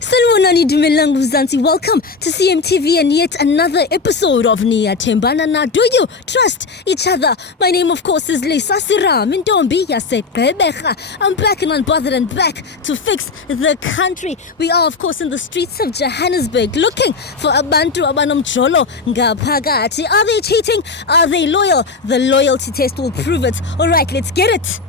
Sanibonani dumelang Mzansi. Welcome to CMTV and yet another episode of Niyathembana Na. Do you trust each other? My name, of course, is Serame. I'm back and unbothered and back to fix the country. We are, of course, in the streets of Johannesburg looking for abantu abanomjolo ngaphakathi. Are they cheating? Are they loyal? The loyalty test will prove it. All right, let's get it.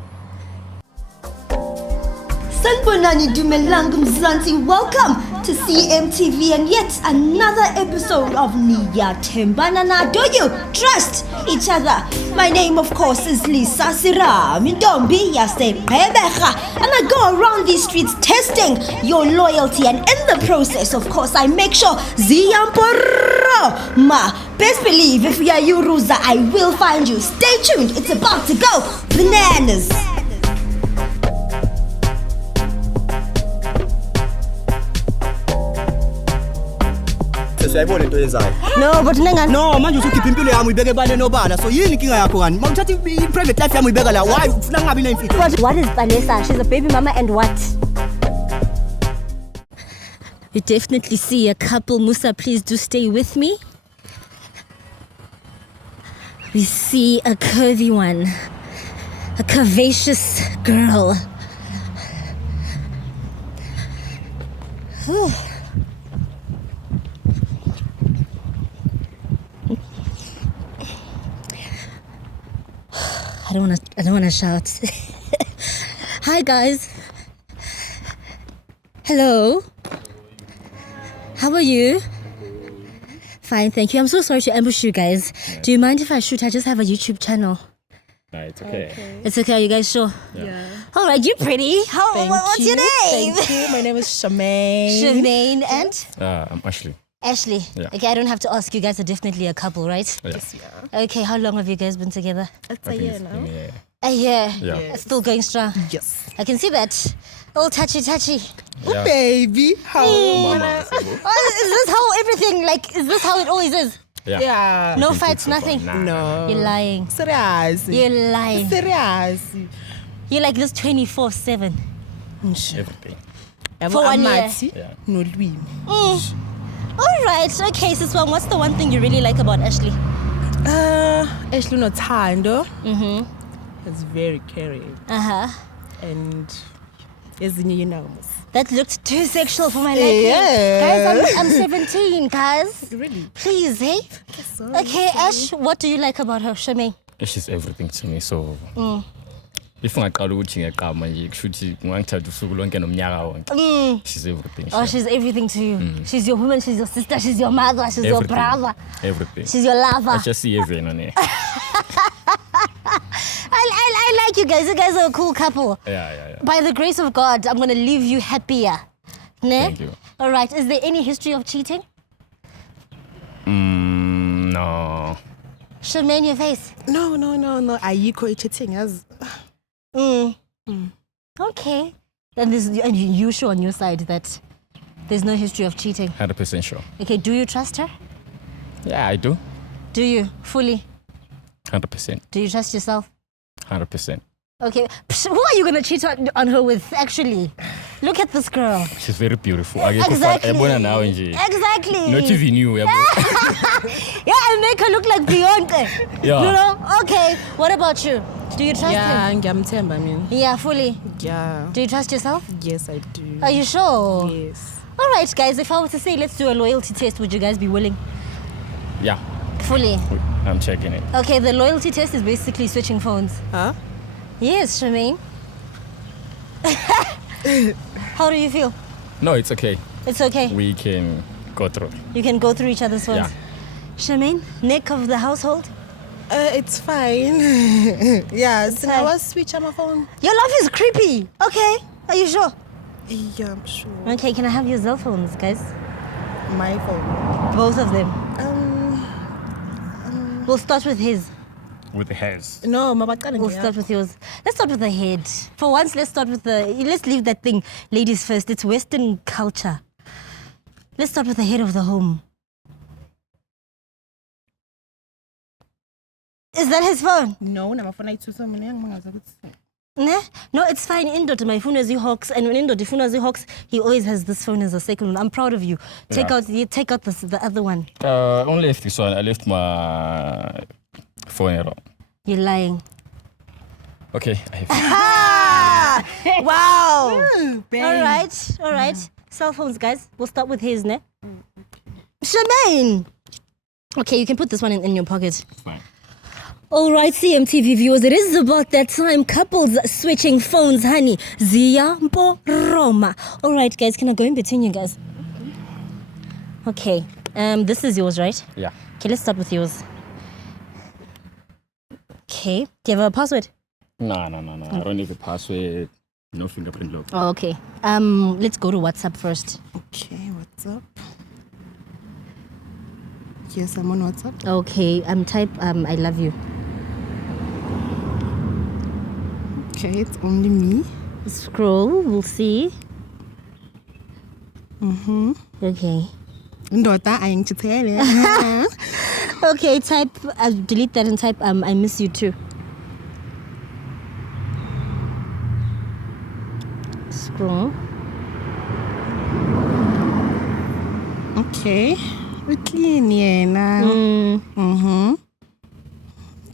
Sanibonani dumelang Mzansi. Welcome to CMTV and yet another episode of Niyathembana Na. Do you trust each other? My name, of course, is Serame. And I go around these streets testing your loyalty, and in the process, of course, I make sure ma. Best believe if we are you, Ruza, I will find you. Stay tuned. It's about to go bananas. No, but nenga. No, manje usukhipha impilo yami uyibeke ebale nobala. So yini inkinga yakho kani? Mawuthatha i-private life yami uyibeka la. Why ufuna ngabi nemfihlo? What is Vanessa? She's a baby mama and what? You definitely see a couple. Musa, please do stay with me. We see a curvy one. A curvaceous girl. Whew. I don't wanna shout. Hi guys. Hello. How are you? Fine, thank you. I'm so sorry to ambush you guys. Do you mind if I shoot? I just have a YouTube channel. No, it's okay. It's okay, are you guys sure? Yeah. Alright, you're pretty. What's your name? Thank you. My name is Shamaine. Shamaine and? I'm Ashley. Ashley. Yeah. Okay, I don't have to ask. You guys are definitely a couple, right? Yes. Okay, how long have you guys been together? It's a year now. A year. Yeah. It's still going strong. Yes. I can see that. Oh, touchy. Yeah. Baby, how? Mama, Oh, is this how everything, is this how it always is? yeah. Yeah. No Nothing fights, so far. nothing? Nah. No. You're lying. Serious. You're lying. Serious. You're like this 24/7. Everything. For 1 year. Yeah. No lwimi. All right. Okay, Siswang, what's the one thing you really like about Ashley? Ashley nothando. Mm-hmm. It's very caring. Uh-huh. And ezinye yinawo. That looked too sexual for my liking. Yeah. Guys, I'm 17, guys. Really? Please, hey? Okay, Ash, what do you like about her, Shamaine? She's everything to me. So if ngaqala ukuthi ngeqama nje kushuthi ngangithatha usuku lonke nomnyaka wonke. She's everything. Oh, she's everything to you. She's your woman, she's your sister, she's your mother, she's your Everything. brother. Everything. She's your lover. I just see everything on there. I like you guys. You guys are a cool couple. Yeah. By the grace of God, I'm going to leave you happier. Ne? Thank you. All right. Is there any history of cheating? No. Shamaine, your face. No. Ayikho cheating as. Okay. Then you sure on your side that there's no history of cheating. 100% sure. Okay, do you trust her? Yeah, I do. Do you? Fully? 100%. Do you trust yourself? 100%. Okay. Who are you going to cheat on her with, actually? Look at this girl. She's very beautiful. Exactly. Exactly. Exactly. Not even you. Yeah, and make her look like Beyonce. Yeah. You know? Okay. What about you? Do you trust Yeah, him? ngiyamthemba I mean. Yeah, fully. Yeah. Do you trust yourself? Yes, I do. Are you sure? Yes. All right, guys. If I were to say let's do a loyalty test, would you guys be willing? Yeah. Fully. I'm checking it. Okay, the loyalty test is basically switching phones. Huh? Yes, Shamaine. How do you feel? No, it's okay. It's okay. We can go through. You can go through each other's phones. Yeah. Shamaine, neck of the household. It's fine. Yeah, so fine. I was switch on my phone. Your laugh is creepy. Okay, are you sure? Yeah, I'm sure. Okay, can I have your cell phones, guys? My phone. Both of them. We'll start with his. With the hairs. No, We'll start with yours. Let's start with the head. For once, let's leave that thing, ladies first. It's Western culture. Let's start with the head of the home. Is that his phone? No, my phone I so many. Ne? No, it's fine. Indot, my phone is Hawks, and when Indot phone is Hawks, he always has this phone as a second one. I'm proud of you. Take out the other one. Only left this one. I left my phone at home. You're lying. Okay, I have Wow. All right. Cell phones, guys. We'll start with his, ne? Shemaine. Okay, you can put this one in your pocket. fine. All right, CMTV viewers, it is about that time. Couples switching phones, honey. Zia Mpo Roma. All right, guys, can I go in between you guys? Okay, this is yours, right? Yeah. Okay, let's start with yours. Okay, do you have a password? No. I don't need a password. No fingerprint lock. Oh, okay. Let's go to WhatsApp first. Okay, what's up? Yes, I'm on WhatsApp. Okay, type I love you. Okay, it's only me. Scroll, we'll see. Okay. Ndota ayingchithele. Okay, type delete that and type I miss you too. Scroll. Okay. Clean yena.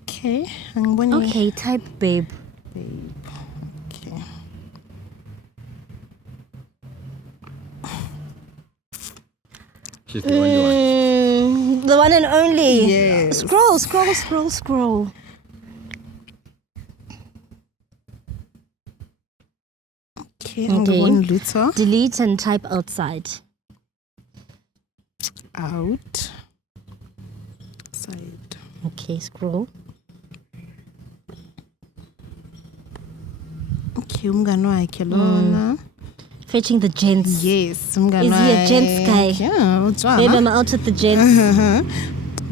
Okay, angiboni. Okay, type babe. Okay. She's the only one. The one and only. Yes. Scroll. Okay, angiboni lutho. Delete and type outside. Out. Side. Okay, scroll. Okay, umngani wakhe lona. Fetching the gents. Yes, umngani Is he a gents guy? Yeah, Babe, utshwala. I'm out with the gents.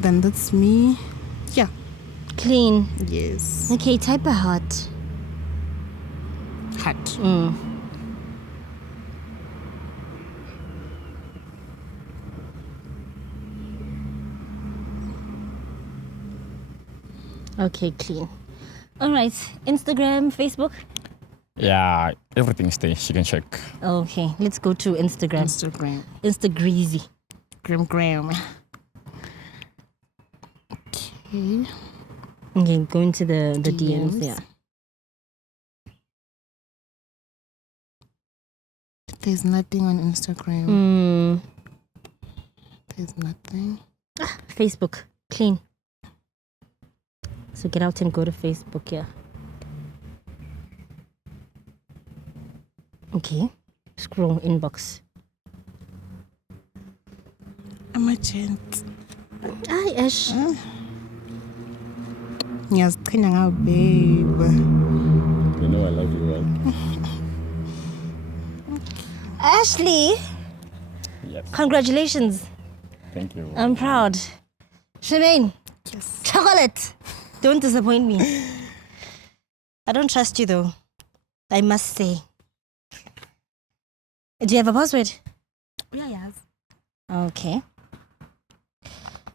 Then that's me. Yeah. Clean. Yes. Okay, type a heart. Hot. Okay, clean. All right, Instagram, Facebook. Yeah, everything's there. She can check. Okay, let's go to Instagram. Instagram. Instagreasy. Gram. Okay. Okay, go into the DMs. DMs. Yeah. There's nothing on Instagram. There's nothing. Facebook, clean. So get out and go to Facebook, yeah. Okay, scroll inbox. I'm a gent. Hi, Ash. Ngiyaziqhenya ngawe, babe. You know I love you, right? Ashley, Yes. congratulations. Thank you. I'm proud. Shemaine, Yes. chocolate. Don't disappoint me. I don't trust you though, I must say. Do you have a password? Yeah, yes. Okay.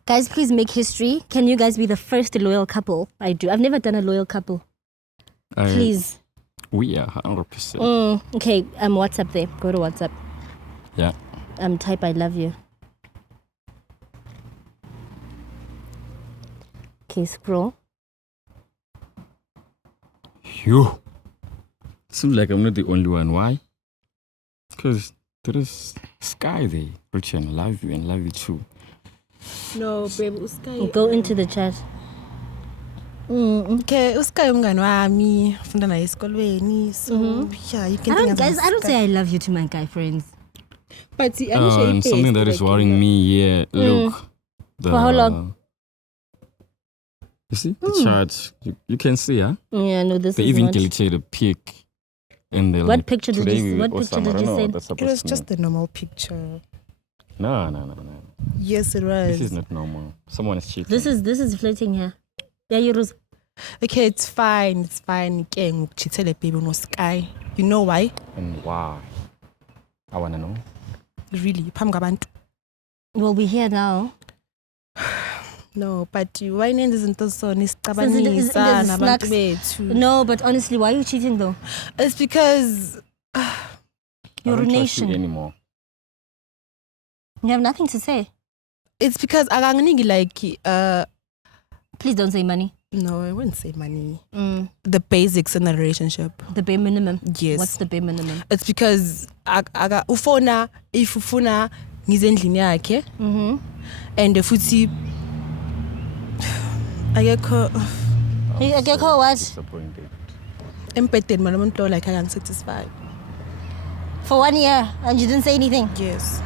Guys, please make history. Can you guys be the first loyal couple? I do. I've never done a loyal couple. Please. We are 100%. Okay, WhatsApp there. Go to WhatsApp. Yeah. Type I love you. Okay, scroll. You. Seems like I'm not the only one. Why? Because there is Sky there. Richard, love you and love you too. No, babe, uSky. Go into the chat. Okay, uSky umngani wami, ufunda naye esikolweni. So, yeah, you can think of I don't say I love you to my guy friends. But see, And something that is worrying me here. Look. The, For how long? You see the chart? You can see, huh? Yeah, no, this They is even not. deleted a pic. In the What picture did today you? we What or picture some- I did don't you know, send? that's it supposed was to just be. a normal picture. No. Yes, it was. This is not normal. Someone is cheating. This is flirting here. Yeah, you Rose. Okay, it's fine. It's fine. Ke ngikuchithele baby uSky. You know why? And why? I wanna know. Really, phambi kwabantu. Well, we're here now. No, but why izinto so Since it is- nisicabangisa it is nabantu snacks. bethu? No, but honestly, why are you cheating though? It's because I You're a don't trust you nation. anymore. You have nothing to say. akanginiki like Please don't say money. no, I wouldn't say money. The basics in a relationship. The bare minimum. Yes. What's the bare minimum? It's because ufona if ufuna ngize endlini yakhe and futhi akekho Akekho what? Disappointed. empedeni mana umuntu lo like akangisatisfy. For 1 year and you didn't say anything. Yes.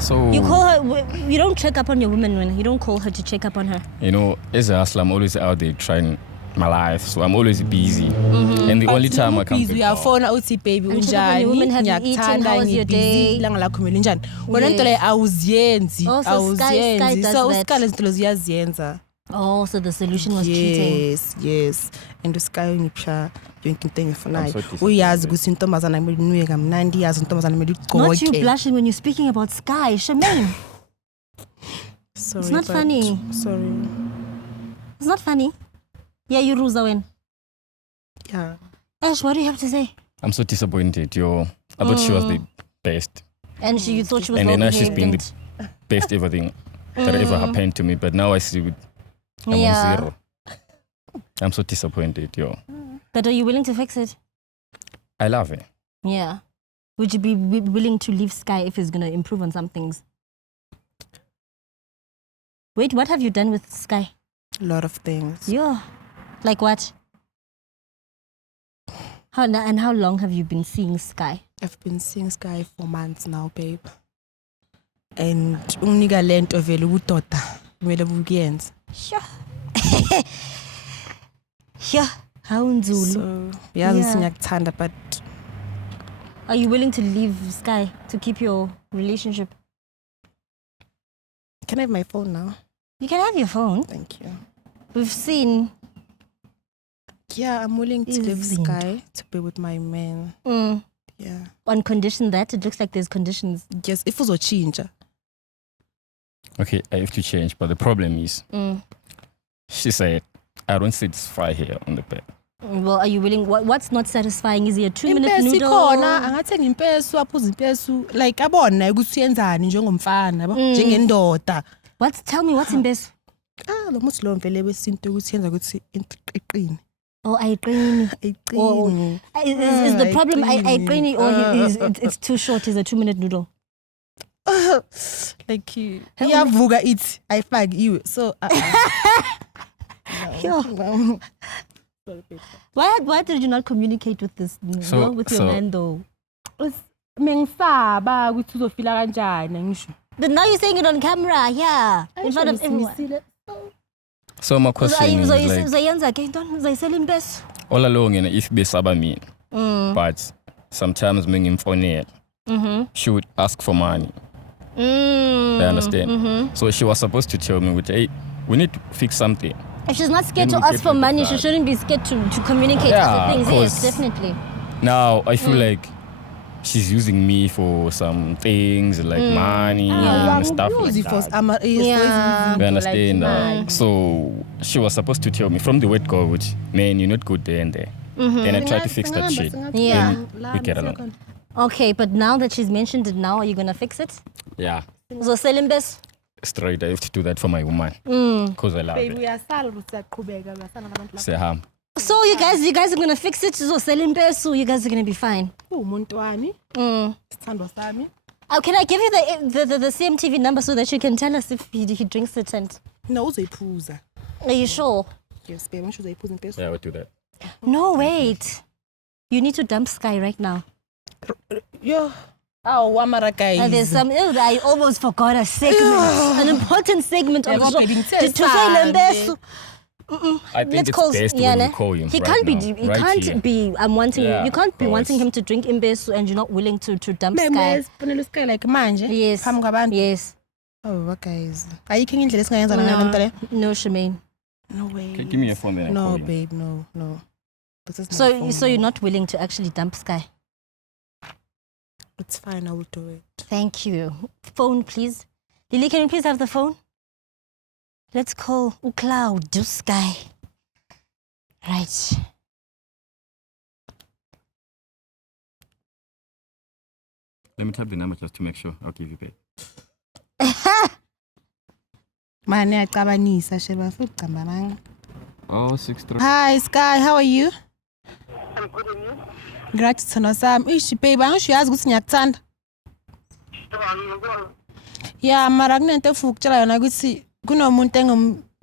So You call her. You don't check up on your woman when you don't call her to check up on her. you know, as a hustler, I'm always out there trying my life, so I'm always busy. And the only time I come we to are phone uthi baby And check up on your woman, unjani have you eaten? How was your day? ilanga lakho kumele njani wena Yes. into le awuziyenzi Oh, so Sky does so that. usikale izinto ziyaziyenza. Oh, so the solution was cheating. Yes and uSky ngipsha yonke into engifunayo I'm so disappointed. uyazi ukuthi intombazana kumele inuye kamnandi yazi intombazana kumele Not you igcoke. blushing when you're speaking about Sky, Charmaine. Sorry, not but- funny. Sorry. It's not funny. Yeah, you Ruza win. Yeah. Ash, what do you have to say? I'm so disappointed, yo. I thought she was the best. And you thought she was And well then now she's behaved been and- the best everything that ever happened to me. But now I see I'm Yeah. on zero. I'm so disappointed, yo. But are you willing to fix it? I love it. Yeah. Would you be willing to leave Sky if he's going to improve on some things? Wait, what have you done with Sky? A lot of things. Yeah. Like what? How long have you been seeing Sky? I've been seeing Sky for months now, babe. And unginika lento vele ubudoda kumele bukuyenza. Sure. Yeah. How nzulu. So, yazi Yeah. siyakuthanda but Are you willing to leave Sky to keep your relationship? can I have my phone now? You can have your phone. Thank you. We've seen. Yeah, I'm willing to leave Izinto. Sky to be with my man. Yeah. On condition that it looks like there's conditions. Yes, if uzochinja. Okay, I have to change. But the problem is, she said, I don't satisfy her on the bed. Well, are you willing? What's not satisfying? Is he a 2-minute Impesu noodle? ikhona angathenga impesu aphuza impesu like abona ukuthi uyenzani njengomfana yabo njengendoda. Tell me what's in best? Lo muthi lo mvele wesinto ukuthi yenza ukuthi iqine. Oh, I agree. Iqine. Is the problem I Ayiqini. agree or it's too short? Is a 2-minute noodle? Like iyavuka ithi ayifaki iwe so Yo. Why did you not communicate with this with your man though? mengisaba ukuthi uzofila kanjani ngisho. Then now you're saying it on camera, yeah, in front of everyone. So my question is like, Uzayenza ke into uzayisela impeso. all along, you know, if besaba me, but sometimes when informed, she would ask for money. I understand. So she was supposed to tell me, hey, we need to fix something. If she's not scared to Then we ask get for rid of money, she that. shouldn't be scared to communicate Yeah, other things. Yes, 'cause- definitely. Now I feel like she's using me for some things like money and stuff like that. You understand that? So she was supposed to tell me from the word go, which, man, you're not good there and there. Then I try to fix that shit. Yeah. Then we get along. Okay, but now that she's mentioned it, now are you gonna fix it? Yeah. Uzosela impeso? Straight, I have to do that for my woman. Because I love it. Say ham. So you guys are gonna fix it. Uzosela impeso. You guys are gonna be fine. Umuntu wami, sithandwa sami. Oh, can I give you the CMTV number so that you can tell us if he drinks it? And No uzoyiphuza. are you sure? Yes, babe, ngisho uzoyiphuza impesu. Yeah, I would do that. No, wait. You need to dump Sky right now. Yo. Oh, Amara guys. And there's some. I almost forgot a segment, an important segment of the show. To say impeso. I think Let's it's call best yeah, when we call him He right can't be. now, He right can't here. be. I'm wanting. Yeah, you can't be of wanting course. him to drink impeso and you're not willing to dump Sky. Siponela Sky like manje. Yes. Phambi kwabantu. Yes. Oh, guys. Ayikho enye indlela esingayenza ngayo lento le. No, Charmaine. No way. Okay, give me your phone then I No, call you. babe, no. This is So, my phone, so you're no. not willing to actually dump Sky? It's fine, I will do it. Thank you. Phone, please. Lily, can you please have the phone? Let's call Cloud Sky. Right. Let me type the number just to make sure. I'll give you pay. Mane ayacabanisa sheba futhi gamba manga. Oh, 6-3. Hi Sky, how are you? I'm good and you? Great sithando sami. Ishi babe, angisho yazi ukuthi ngiyakuthanda. Yeah, mara kunento efuna ukutshela yona ukuthi kunomuntu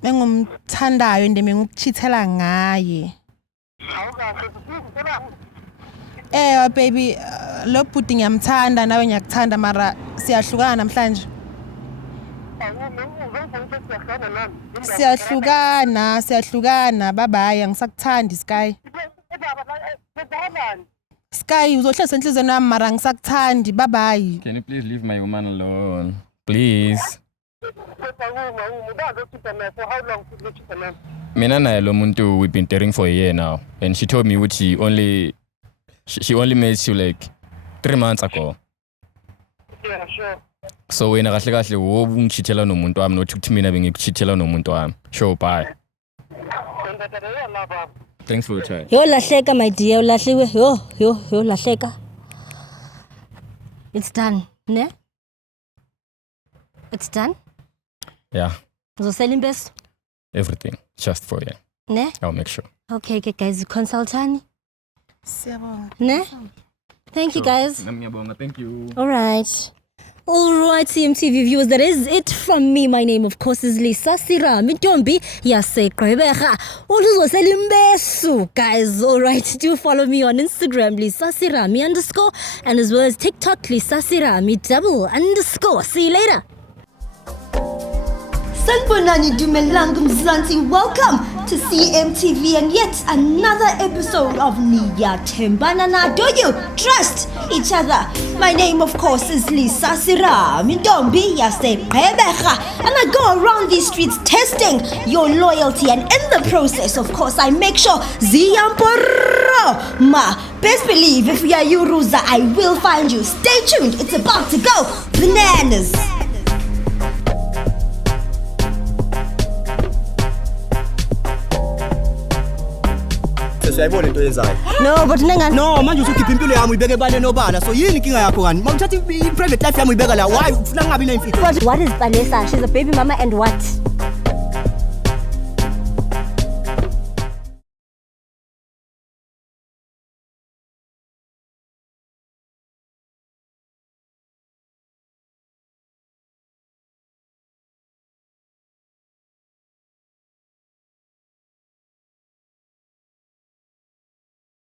engumthandayo and ngikuchithela ngaye. Baby, lo bhuti ngiyamthanda nawe ngiyakuthanda mara siyahlukana namhlanje. Siyahlukana, bye bye, angisakuthandi Sky. Sky, uzohlala enhlizweni yami mara angisakuthandi, bye bye. Can you please leave my woman alone? Please. Mina naye lo muntu we've been dating for a year now, and she told me what she only met you like 3 months ago. Yeah, sure. So wena kahle kahle wobungichithela nomuntu wami nothi kuthi mina bengikuchithela nomuntu wami. Sure, bye. Thanks for your time. Yo lahleka my dear, ulahliwe. Yo lahleka. It's done, ne? It's done? Yeah. Uzosela imbeso? Everything just for you. Ne? I'll make sure. Okay, guys, consultani. Siyabonga. Ne? Thank you, guys. Thank you. All right, CMTV viewers, that is it from me. My name, of course, is Lisa Serame. Ntombi yaseGqeberha. Uluzosela imbeso, guys. All right, do follow me on Instagram, Lisa Serame _ and as well as TikTok, Lisa Serame _. See you later. Sanibonani dumelang mzansi. Welcome to CMTV and yet another episode of Niyathembana Na. Do you trust each other? My name, of course, is Lisa Serame. Ntombi yaseGqeberha. And I go around these streets testing your loyalty, and in the process, of course, I make sure ziyamporo ma. Best believe if we are you, Ruza, I will find you. Stay tuned. It's about to go bananas. Siyayibona into yenzayo. No, but nengani. No, manje usukhipha impilo yami uyibeke ebane nobala. So yini inkinga yakho kani? Mawuthatha i-private life yami uyibeka la. Why ufuna ngabi nemfihlo? What is Vanessa? She's a baby mama and what?